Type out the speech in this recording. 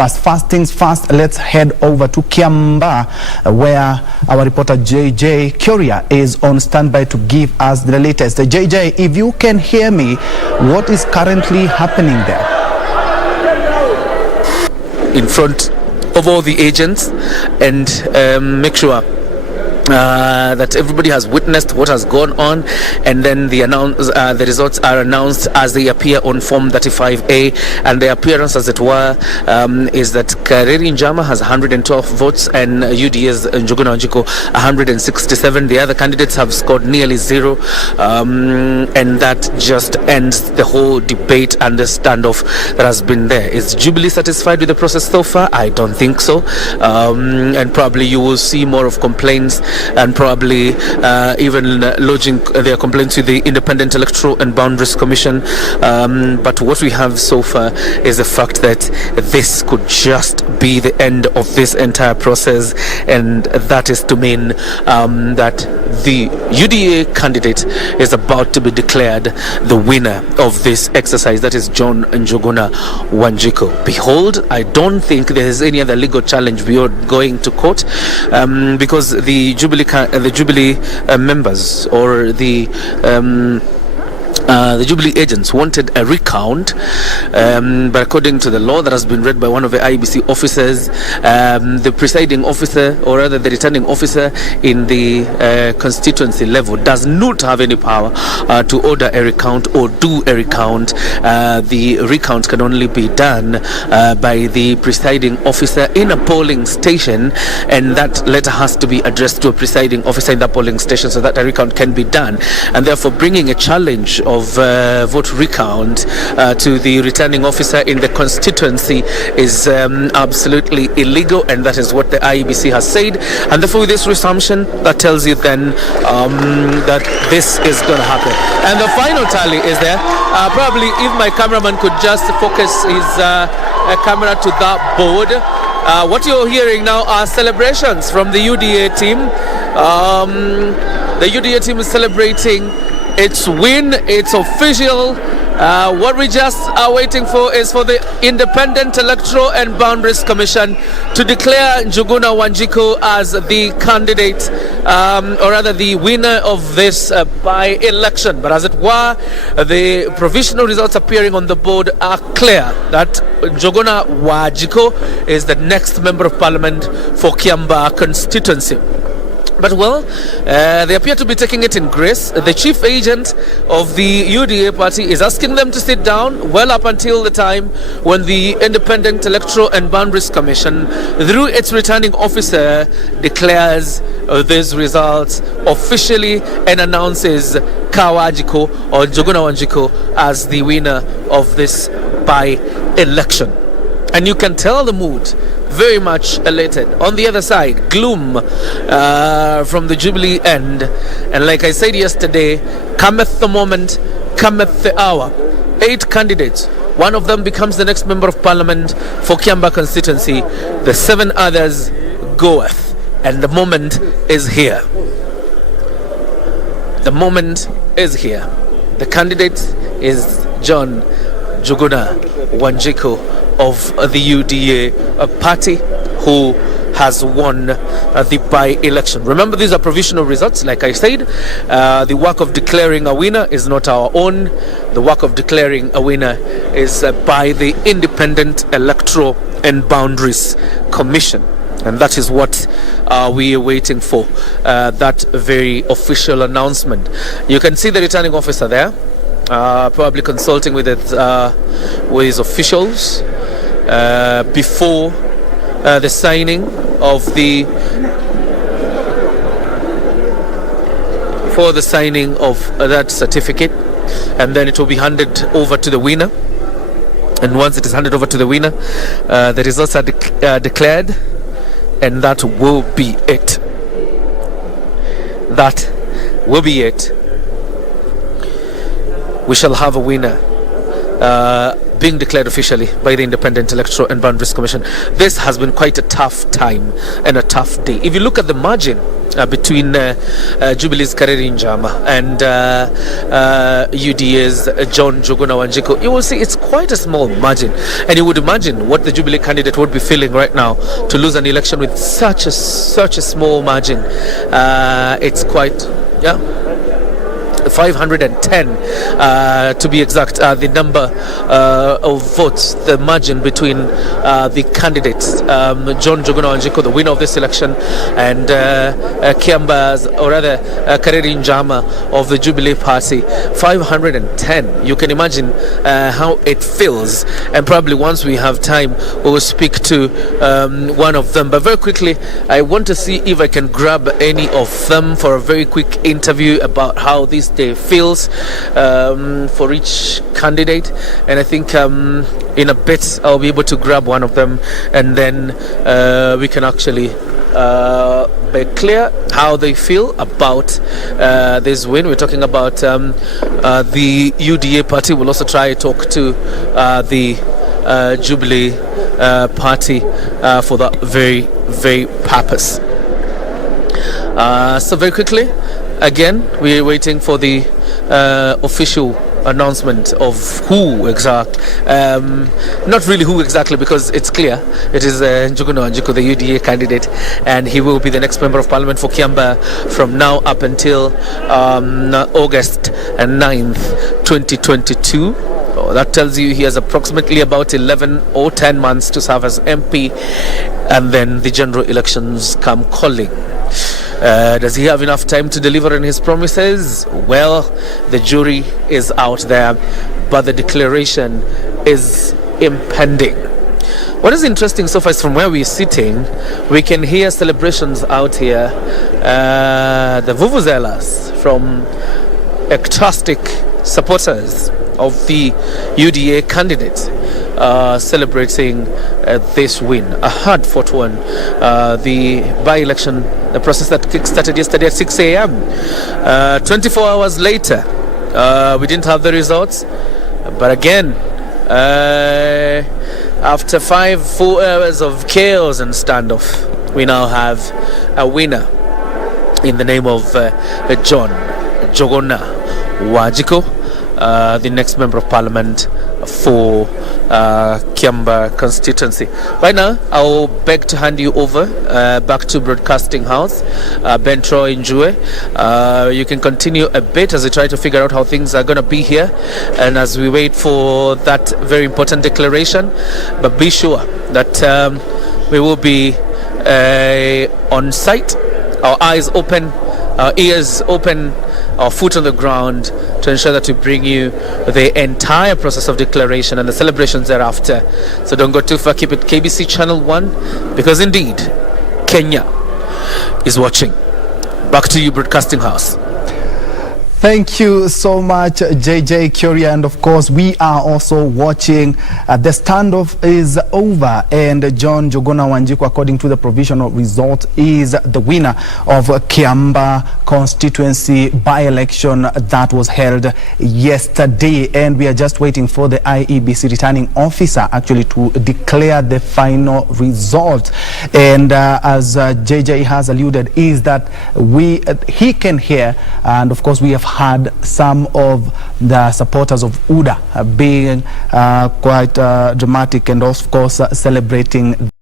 But first things first, let's head over to Kiambaa, where our reporter JJ Curia is on standby to give us the latest. JJ, if you can hear me, what is currently happening there? In front of all the agents and make sure that everybody has witnessed what has gone on, and then the results are announced as they appear on Form 35A. And the appearance, as it were, is that Kareri Njama has 112 votes and UDA's Njuguna Wanjiku 167. The other candidates have scored nearly zero, and that just ends the whole debate and the standoff that has been there. Is Jubilee satisfied with the process so far? I don't think so, and probably you will see more of complaints, and probably even lodging their complaints with the Independent Electoral and Boundaries Commission. But what we have so far is the fact that this could just be the end of this entire process, and that is to mean that the UDA candidate is about to be declared the winner of this exercise. That is John Njuguna Wanjiku. Behold, I don't think there is any other legal challenge beyond going to court, because the Jubilee members, or the Jubilee agents, wanted a recount, but according to the law that has been read by one of the IEBC officers, the presiding officer, or rather the returning officer in the constituency level, does not have any power to order a recount or do a recount. The recount can only be done by the presiding officer in a polling station, and that letter has to be addressed to a presiding officer in that polling station so that a recount can be done. And therefore, bringing a challenge of vote recount to the returning officer in the constituency is absolutely illegal, and that is what the IEBC has said. And therefore, with this resumption, that tells you then that this is going to happen. And the final tally is there. Probably if my cameraman could just focus his camera to that board. What you're hearing now are celebrations from the UDA team. The UDA team is celebrating its win. It's official. What we just are waiting for is for the Independent Electoral and Boundaries Commission to declare Njuguna Wanjiku as the candidate, or rather the winner of this by-election. But as it were, the provisional results appearing on the board are clear that Njuguna Wanjiku is the next Member of Parliament for Kiambaa constituency. But well, they appear to be taking it in grace. The chief agent of the UDA party is asking them to sit down well up until the time when the Independent Electoral and Boundaries Commission, through its returning officer, declares these results officially and announces Kawajiko, or Njuguna Wanjiku, as the winner of this by-election. And you can tell the mood, very much elated. On the other side, gloom from the Jubilee end. And like I said yesterday, cometh the moment, cometh the hour. 8 candidates. One of them becomes the next Member of Parliament for Kiambaa constituency. The 7 others goeth. And the moment is here. The moment is here. The candidate is John Njuguna Wanjiku of the UDA party, who has won the by-election. Remember, these are provisional results. Like I said, the work of declaring a winner is not our own. The work of declaring a winner is by the Independent Electoral and Boundaries Commission. And that is what we are waiting for, that very official announcement. You can see the returning officer there, probably consulting with his officials before the signing of that certificate, and then it will be handed over to the winner. And once it is handed over to the winner, the results are declared, and that will be it. That will be it. We shall have a winner being declared officially by the Independent Electoral and Boundaries Commission. This has been quite a tough time and a tough day. If you look at the margin between Jubilee's Kareri Njama and UDA's Njuguna Wanjiku, you will see it's quite a small margin. And you would imagine what the Jubilee candidate would be feeling right now to lose an election with such a small margin. It's quite, 510 to be exact, the number of votes, the margin between the candidates, Njuguna Wanjiku, the winner of this election, and Kiambaa's, or rather Kareri Njama of the Jubilee Party, 510. You can imagine how it feels, and probably once we have time we will speak to one of them. But very quickly, I want to see if I can grab any of them for a very quick interview about how this day feels for each candidate, and I think in a bit I'll be able to grab one of them, and then we can actually be clear how they feel about this win. We're talking about the UDA party. We'll also try to talk to the Jubilee party for that very purpose. So very quickly, again, we're waiting for the official announcement of who exactly, not really who exactly, because it's clear it is Njuguna Wanjiku, the UDA candidate, and he will be the next member of parliament for Kiambaa from now up until August 9th, 2022. That tells you he has approximately about 11 or 10 months to serve as MP, and then the general elections come calling. Does he have enough time to deliver on his promises? Well, the jury is out there, but the declaration is impending. What is interesting so far is from where we're sitting, we can hear celebrations out here. The vuvuzelas from ecstatic supporters of the UDA candidate celebrating this win, a hard-fought one. The by-election, the process that kick-started yesterday at 6 a.m. 24 hours later, we didn't have the results, but again, after 5 full hours of chaos and standoff, we now have a winner in the name of Njuguna Wanjiku, the next member of parliament for Kiambaa constituency. Right now, I'll beg to hand you over back to Broadcasting House, Ben Troy Njue. You can continue a bit as we try to figure out how things are going to be here, and as we wait for that very important declaration. But be sure that we will be on site, our eyes open, our ears open, our foot on the ground, to ensure that we bring you the entire process of declaration and the celebrations thereafter. So don't go too far, keep it KBC Channel 1, because indeed, Kenya is watching. Back to you, Broadcasting House. Thank you so much, JJ Kuria. And of course, we are also watching. The standoff is over, and Njuguna Wanjiku, according to the provisional result, is the winner of Kiambaa constituency by-election that was held yesterday. And we are just waiting for the IEBC returning officer actually to declare the final result. And as JJ has alluded, is that he can hear, and of course we have had some of the supporters of UDA being quite dramatic and of course celebrating